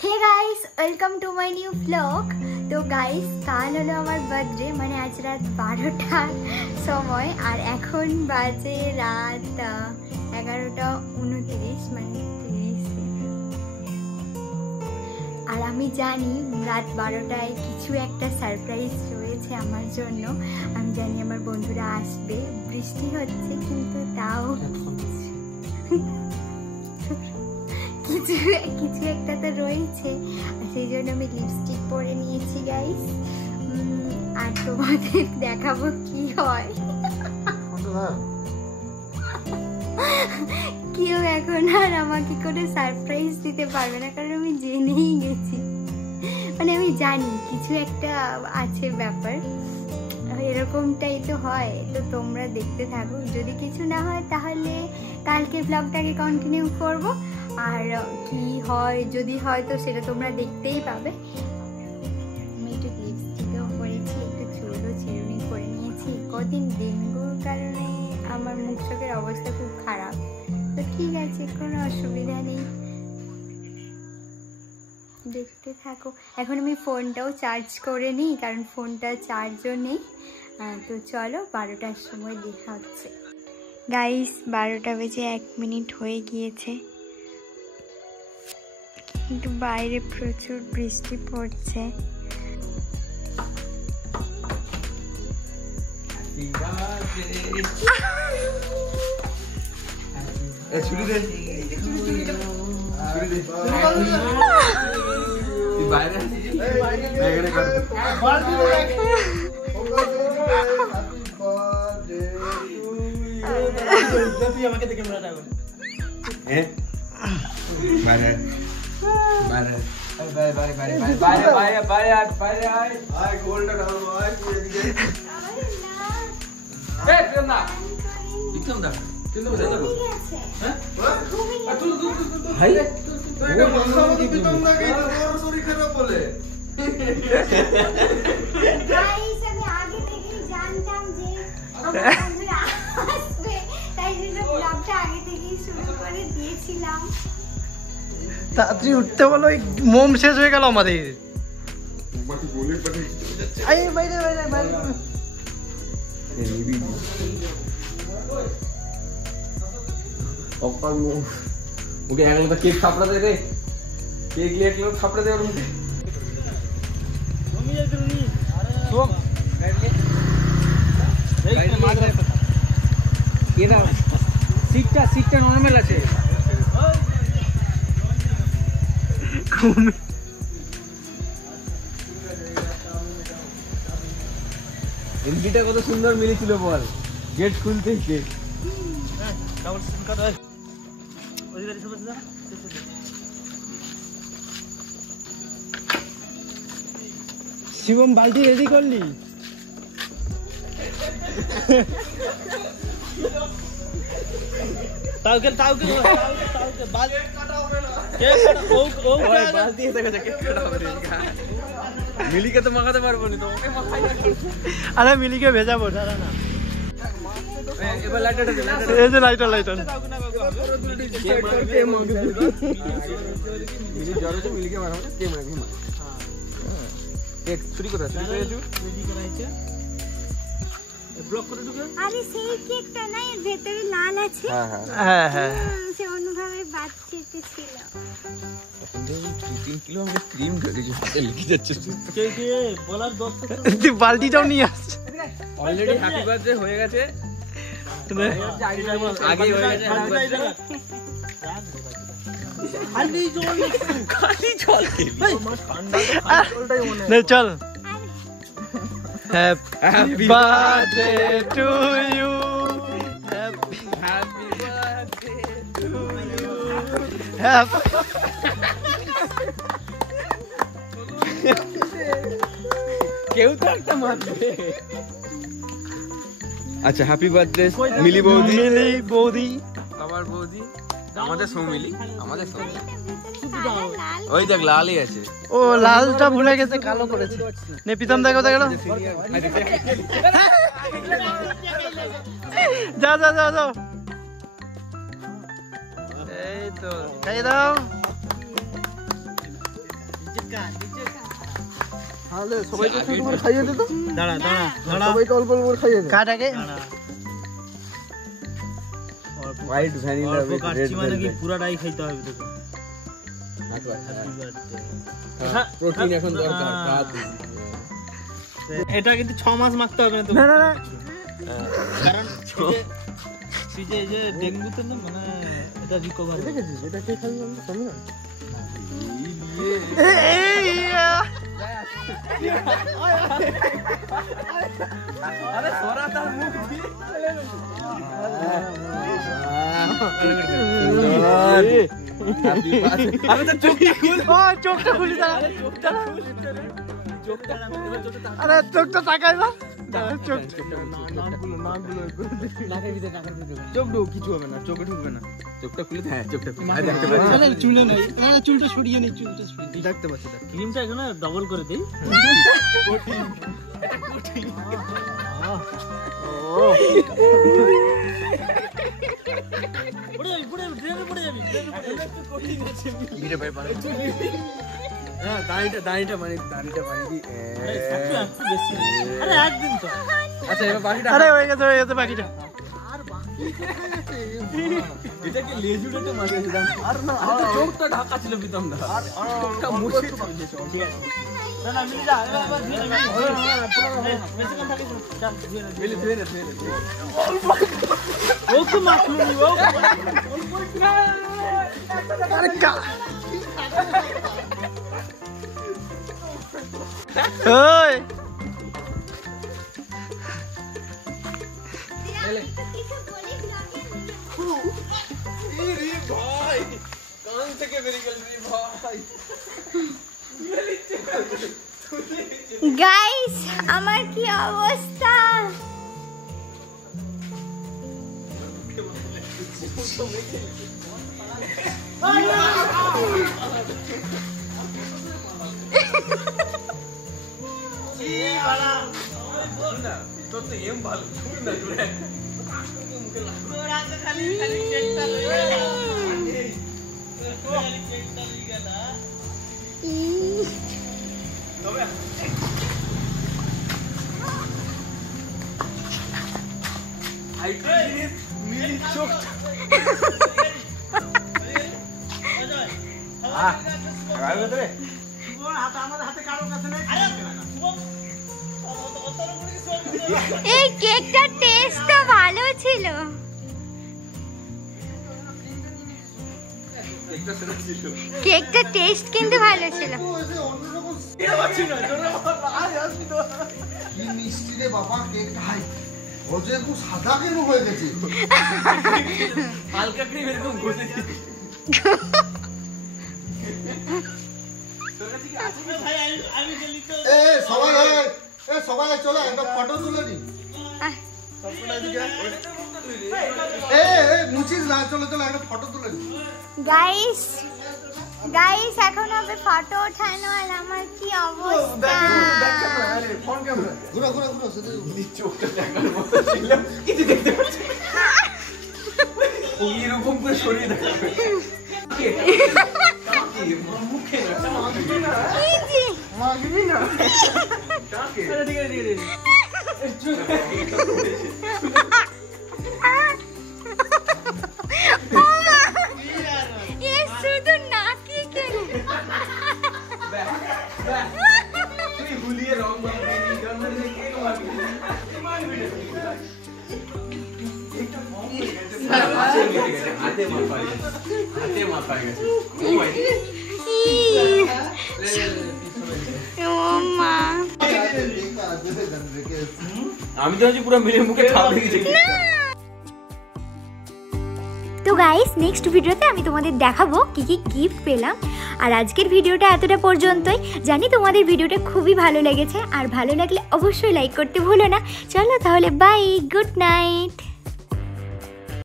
Hey guys welcome to my new vlog. तो guys काल हलो आमार बार्थडे माने आज रात 12टार समय और एखन बाजे रात 11:29 माने 30 और आमी जानी रात 12टाय किछु एकटा सरप्राइज रयेछे आमार जोन्नो। आमी जानी आमार बंधुरा आसबे, बृष्टि हच्छे किन्तु ताओ কিছু একটা তো রয়েছে। সেই জন্য আমি লিপস্টিক পরে নিয়েছি গাইস, আর তোমাদের দেখাবো কি হয়। কেউ এখন আর আমাকে কোনো সারপ্রাইজ দিতে পারবে না, কারণ আমি জেনেই গেছি, মানে আমি জানি কিছু একটা আছে ব্যাপার, এরকমটাই তো হয়। তো তোমরা দেখতে থাকো, যদি কিছু না হয় তাহলে কালকে ব্লগটাকে কন্টিনিউ করব, আর কি হয় যদি হয় তো সেটা তোমরা দেখতেই পাবে। আমি একটু লিপস্টিকও করেছি, একটু চুলও চিরুনি করে নিয়েছি। কদিন ডেঙ্গুর কারণে আমার মুখ চোখের অবস্থা খুব খারাপ, তো ঠিক আছে, কোনো অসুবিধা নেই, দেখতে থাকো। এখন আমি ফোনটাও চার্জ করে নিই, কারণ ফোনটা চার্জও নেই। তো চলো 12টার সময় দেখা হচ্ছে। গাইস 12টা বেজে 1 মিনিট হয়ে গিয়েছে, কিন্তু বাইরে প্রচুর বৃষ্টি পড়ছে। তাড়াতাড়ি উঠতে বলো, মোম শেষ হয়ে গেল আমাদের। ওকে এক লোক কেক খাপড়া দে রে, কেক এক লোক খাপড়া দে ওর মুখে। সিটটা নরমাল আছে। এমপিটা কত সুন্দর মিলেছিল বল, গেট খুলতে কেক। শিবম বালতি রেডি করলি? মিলিকে তো মাখাতে পারবো না, তো আরে মিলিকে ভেজাবো, দাঁড়া না। এবার লাইটার এই যে লাইটার মিলি জ্বর হচ্ছে, মিলিকে মাখাবো, কে মাখবি মা। কেক চুরি করে রেডি করা হয়েছে, ব্লক করে ঢুকে। আরে সেই কেকটা না, এর ভেতরে লাল আছে। হ্যাঁ হ্যাঁ, সে অনুভবে বাচ্চাতে ছিল। 3 কিলো আমাকে ক্রিম ঢেলেছি, হাতে লেগে যাচ্ছে। কে বলার 10 তুই বালতিটাও নিয়ে আস। অলরেডি হ্যাপি বার্থডে হয়ে গেছে, আগে হয়ে গেছে। খালি জল চল। Happy birthday to you, happy birthday to you, কেউ তো একটা মারবে। আচ্ছা হ্যাপি বার্থডে মিলি বৌদি, আমার বৌদি, আমাদের সৌমিলি, আমাদের সৌমিলি। ওই দেখ লালই আছে। ও লালটা ভুলে গেছে, কালো করেছে। নে পিতাম দেখো দেখো, যা যা যা যাও। এই তো খাই দাও। তাহলে সবাইকে একটু করে খাইয়ে দে তো। দাঁড়া দাঁড়া দাঁড়া, সবাইকে অল্প অল্প করে খাইয়ে দে। কাট আগে। হোয়াইট ভ্যানিলা উইথ রেড মানে কি পুরাটাই খাইতে হবে তোকে? প্রোটিন এখন দরকার, খাওয়াতে। এটা কিন্তু 6 মাস মাখতে হবে না তো। না না না, কারণ তুই যে এই যে ডেঙ্গুতে না মানে এটা রিকভার হবে। দেখেছিস এটা কে খাবে বল তো না? আরে সরা তার মুখ দিয়ে আরে তো চোখ খুল, ও চোখটা খুলি দাঁড়া। আরে চোখটা খুল, চোখটা আরে চোখটা তাকাই না, চোখ চোখ ঢুক, কিছু হবে না, চোখে ঢুকবে না। চোখটা খুলে, হ্যাঁ চোখটা খুলে, হ্যাঁ দেখতে পাচ্ছি। আরে চুলে নাই, না চুলটা সরিয়ে নে, চুলটা সরিয়ে দে। দেখতে পাচ্ছি দেখ। ক্রিমটা এখানে ডবল করে দেই। কোটিং পড়ে যাবি, পড়ে যাবি, ড্রেনে পড়ে যাবি, ড্রেনে পড়ে যাবি। কোটিং আছে গিরে ভাই পারে। হ্যাঁ দাড়িটা মানে দি। একটু বেশি। আরে একদিন তো। আচ্ছা এবার বাকিটা। আরে হয়ে গেছে বাকিটা। আর বাকি এটা কি লেজুড়েতে মারিয়েছে জান? আর না, চোখটা ঢাকা ছিল প্রীতম দা। চোখটা মুছে দিয়েছে। ঠিক আছে। না না মিলি যা, এবার ধুয়ে নে। বেশিক্ষণ থাকিস না। যা ধুয়ে নে। মিলি ধুয়ে নে। ও তো মাখলো নি, ও আরে কা ওই ভাই কান থেকে বেরিয়ে গেল রে ভাই। গাইস আমার কি অবস্থা, তোর তো এম ভালো না জুড়ে। এই কেকটার টেস্ট তো ভালো ছিল। কেকটার টেস্ট কিন্তু ভালো ছিল। কি মিষ্টি রে বাবা কেকটা, হাই ওজে খুব সাদা কেন হয়ে গেছে? হালকা ক্রিম এরকম ঘষে দিই। এ সবাই চলো একটা ফটো তুলে নি। মুচিস না, চলো একটা ফটো তুলে নি। গাইস এখন হবে ফটো ওঠানো, আর আমার কি অবস্থা। ঘুরো চোখটা দেখার মতো ছিল, কিছু দেখতে পাচ্ছি এরকম করে সরিয়ে দেখাবে। মুখে না শুধু নাকি কেন হুলিয়ে রং হাতে মাথা গেছে। আমি তো হচ্ছে পুরো মিলে মুখে ঠাপ লেগেছে। তো গাইস নেক্সট ভিডিওতে আমি তোমাদের দেখাবো কি কি গিফট পেলাম। আর আজকের ভিডিওটা এতটা পর্যন্তই। জানি তোমাদের ভিডিওটা খুবই ভালো লেগেছে, আর ভালো লাগলে অবশ্যই লাইক করতে ভুলো না। চলো তাহলে বাই, গুড নাইট।